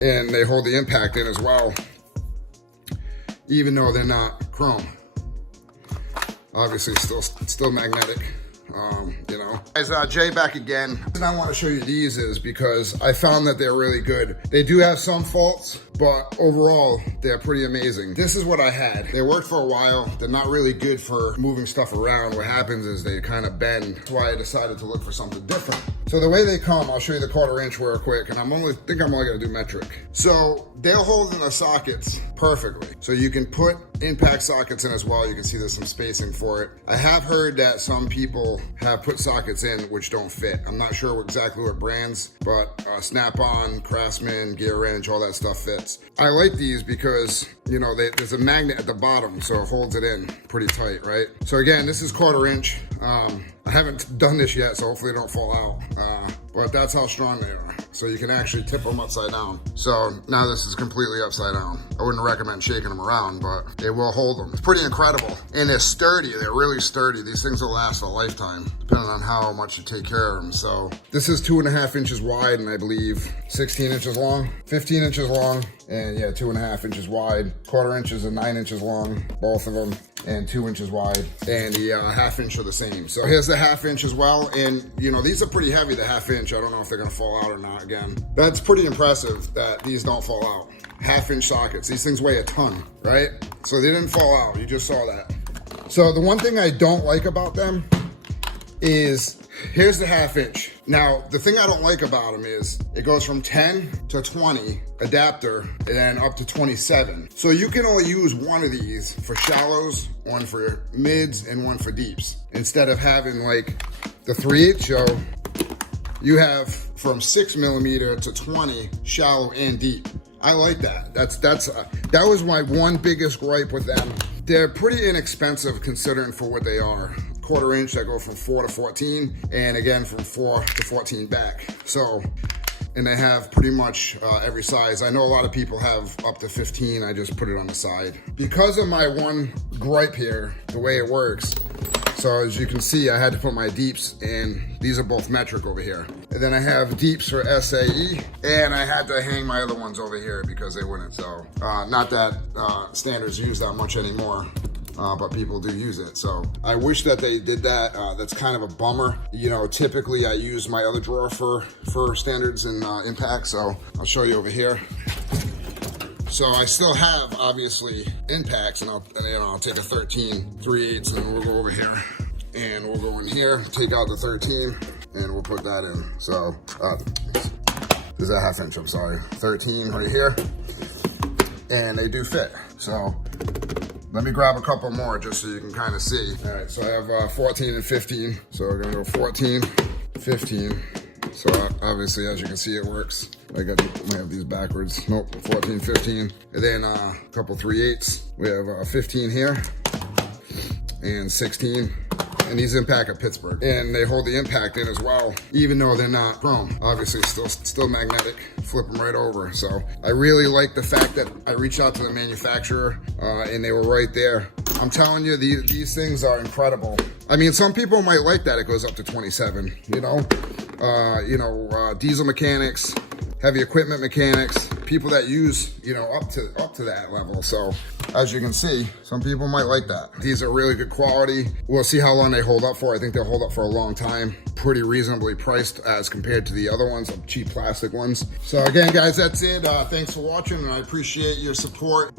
and they hold the impact in as well, even though they're not chrome. Obviously still magnetic. You know. Guys, Jay back again. The reason I want to show you these is because I found that they're really good. They do have some faults, but overall, they're pretty amazing. This is what I had. They worked for a while. They're not really good for moving stuff around. What happens is they kind of bend. That's why I decided to look for something different. So the way they come, I'll show you the 1/4 inch real quick, and I think I'm only gonna do metric. So they'll hold in the sockets perfectly. So you can put impact sockets in as well. You can see there's some spacing for it. I have heard that some people have put sockets in which don't fit. I'm not sure exactly what brands, but Snap-on, Craftsman, Gear Wrench, all that stuff fits. I like these because, you know, there's a magnet at the bottom, so it holds it in pretty tight, right? So again, this is 1/4 inch. I haven't done this yet, so hopefully they don't fall out. But that's how strong they are. So you can actually tip them upside down. So now this is completely upside down. I wouldn't recommend shaking them around, but they will hold them. It's pretty incredible. And they're sturdy, they're really sturdy. These things will last a lifetime, depending on how much you take care of them. So this is 2.5 inches wide, and I believe 16 inches long, 15 inches long, and yeah, 2.5 inches wide. 1/4 inches and 9 inches long, both of them, and 2 inches wide. And the 1/2 inch are the same. So here's the 1/2 inch as well. And you know, these are pretty heavy, the 1/2 inch. I don't know if they're gonna fall out or not again. That's pretty impressive that these don't fall out. 1/2 inch sockets, these things weigh a ton, right? So they didn't fall out, you just saw that. So the one thing I don't like about them is, here's the 1/2 inch. Now, the thing I don't like about them is it goes from 10 to 20 adapter and then up to 27. So you can only use one of these for shallows, one for mids, and one for deeps. Instead of having like the 3/8 show, you have from 6mm to 20 shallow and deep. I like that. That was my one biggest gripe with them. They're pretty inexpensive considering for what they are. 1/4 inch that go from 4 to 14, and again from 4 to 14 back. So, and they have pretty much every size. I know a lot of people have up to 15. I just put it on the side. Because of my one gripe here, the way it works, so as you can see, I had to put my deeps in. These are both metric over here. And then I have deeps for SAE, and I had to hang my other ones over here because they wouldn't. So, not that standards use that much anymore. But people do use it. So I wish that they did that. That's kind of a bummer. You know, typically I use my other drawer for standards and impact. So I'll show you over here. So I still have obviously impacts, and I'll take a 13 3/8, and we'll go over here, and we'll go in here, take out the 13, and we'll put that in. So this is a 1/2 inch, I'm sorry, 13 right here, and they do fit. So let me grab a couple more just so you can kind of see. All right, so I have 14 and 15. So we're gonna go 14, 15. So obviously, as you can see, it works. I might have these backwards. Nope, 14, 15. And then a couple 3/8. We have 15 here and 16. And these impact at Pittsburgh. And they hold the impact in as well, even though they're not chrome. Obviously, still magnetic. Flip them right over. So I really like the fact that I reached out to the manufacturer and they were right there. I'm telling you, these things are incredible. I mean, some people might like that it goes up to 27, you know? Diesel mechanics, heavy equipment mechanics, people that use, you know, up to that level. So as you can see, some people might like that. These are really good quality. We'll see how long they hold up for. I think they'll hold up for a long time. Pretty reasonably priced as compared to the other ones, the cheap plastic ones. So again, guys, that's it. Thanks for watching, and I appreciate your support.